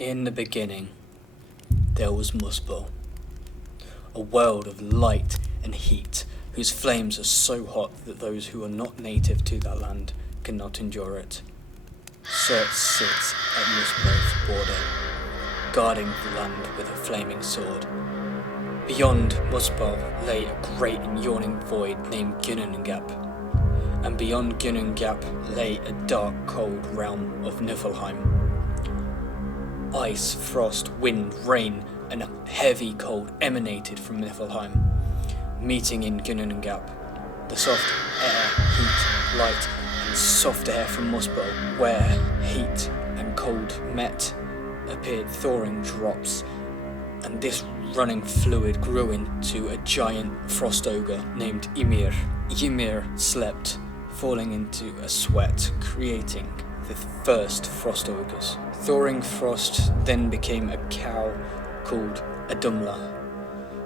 In the beginning, there was Muspel, a world of light and heat, whose flames are so hot that those who are not native to that land cannot endure it. Thorpe sits at Muspel's border, guarding the land with a flaming sword. Beyond Muspel lay a great and yawning void named Ginnungagap, and beyond Ginnungagap lay a dark, cold realm of Niflheim. Ice, frost, wind, rain, and a heavy cold emanated from Niflheim, meeting in Ginnungagap. The soft air, heat, light, and soft air from Muspel, where heat and cold met, appeared thawing drops, and this running fluid grew into a giant frost ogre named Ymir. Ymir slept, falling into a sweat, creating the first frost ogres. Thawing frost then became a cow called a Dumla.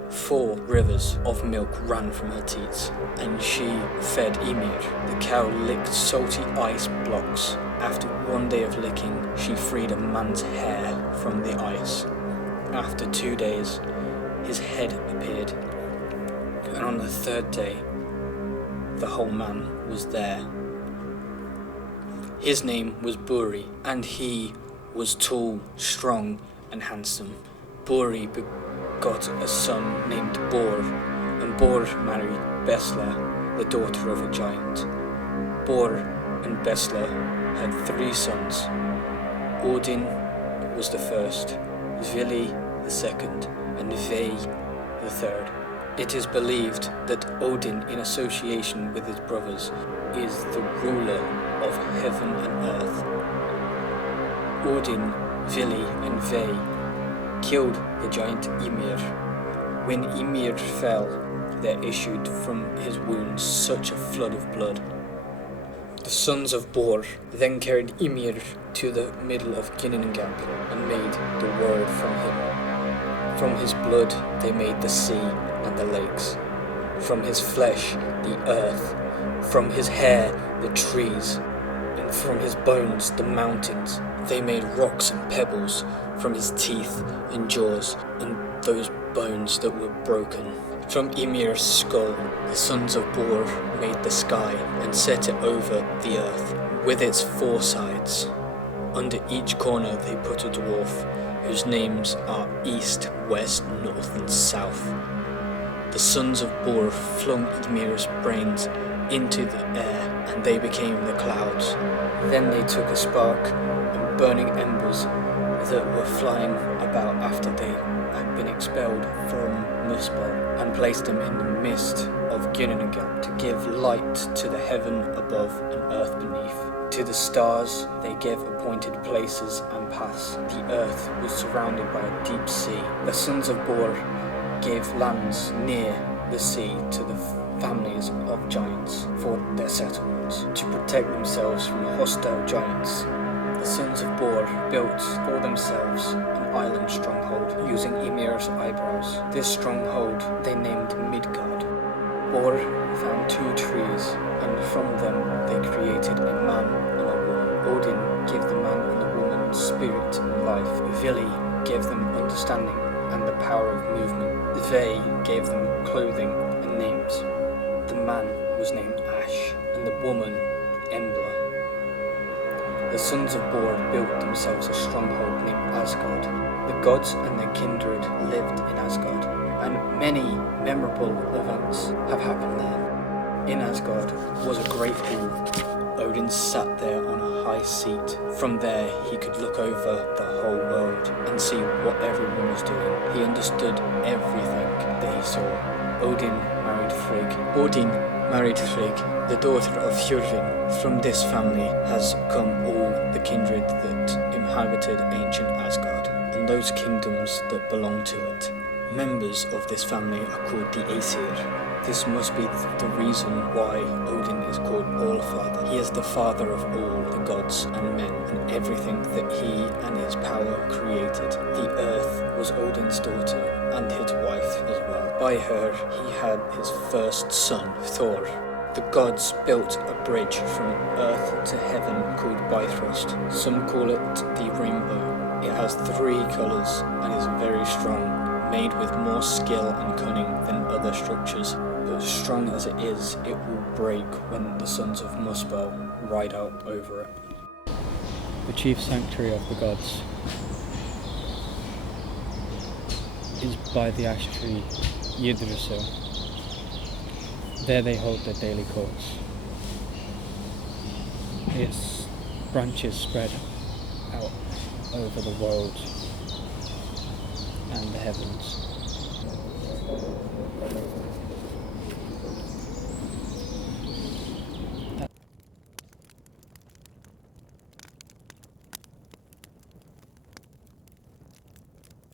4 rivers of milk ran from her teats, and she fed Ymir. The cow licked salty ice blocks. After 1 day of licking, she freed a man's hair from the ice. After 2 days, his head appeared, and on the 3rd day, the whole man was there. His name was Buri, and he was tall, strong, and handsome. Buri begot a son named Bor, and Bor married Besla, the daughter of a giant. Bor and Besla had 3 sons. Odin was the first, Vili the second, and Ve the third. It is believed that Odin, in association with his brothers, is the ruler of heaven and earth. Odin, Vili, and Ve killed the giant Ymir. When Ymir fell, there issued from his wounds such a flood of blood. The sons of Bor then carried Ymir to the middle of Ginnungagap and made the world from him. From his blood they made the sea and the lakes. From his flesh the earth. From his hair the trees. And from his bones the mountains. They made rocks and pebbles. From his teeth and jaws and those bones that were broken. From Ymir's skull the sons of Bor made the sky and set it over the earth with its 4 sides. Under each corner they put a dwarf, whose names are East, West, North, and South. The sons of Bor flung Ymir's brains into the air, and they became the clouds. Then they took a spark and burning embers that were flying about after they had been expelled from Muspel, and placed them in the midst of Ginnungagap to give light to the heaven above and earth beneath. To the stars they gave appointed places and paths. The earth was surrounded by a deep sea. The sons of Bor gave lands near the sea to the families of giants for their settlements, to protect themselves from hostile giants. The sons of Bor built for themselves an island stronghold using Ymir's eyebrows. This stronghold they named Midgard. Bor found 2 trees, and from them they created a man and a woman. Odin gave the man and the woman spirit and life. Vili gave them understanding and the power of movement. Ve gave them clothing and names. The man was named Ash, and the woman Embla. The sons of Bor built themselves a stronghold named Asgard. The gods and their kindred lived in Asgard, and many memorable events have happened there. In Asgard was a great hall. Odin sat there on a high seat. From there he could look over the whole world and see what everyone was doing. He understood everything that he saw. Odin married Frigg, the daughter of Hjörvin. From this family has come all the kindred that inhabited ancient Asgard, and those kingdoms that belong to it. Members of this family are called the Aesir. This must be the reason why Odin is called Allfather. He is the father of all the gods and men, and everything that he and his power created. The earth was Odin's daughter, and his wife as well. By her he had his first son, Thor. The gods built a bridge from earth to heaven called Bifrost. Some call it the rainbow. It has 3 colours and is very strong, made with more skill and cunning than other structures. But strong as it is, it will break when the sons of Muspel ride out over it. The chief sanctuary of the gods is by the ash tree Yggdrasil. There they hold their daily courts. Its branches spread out over the world and the heavens.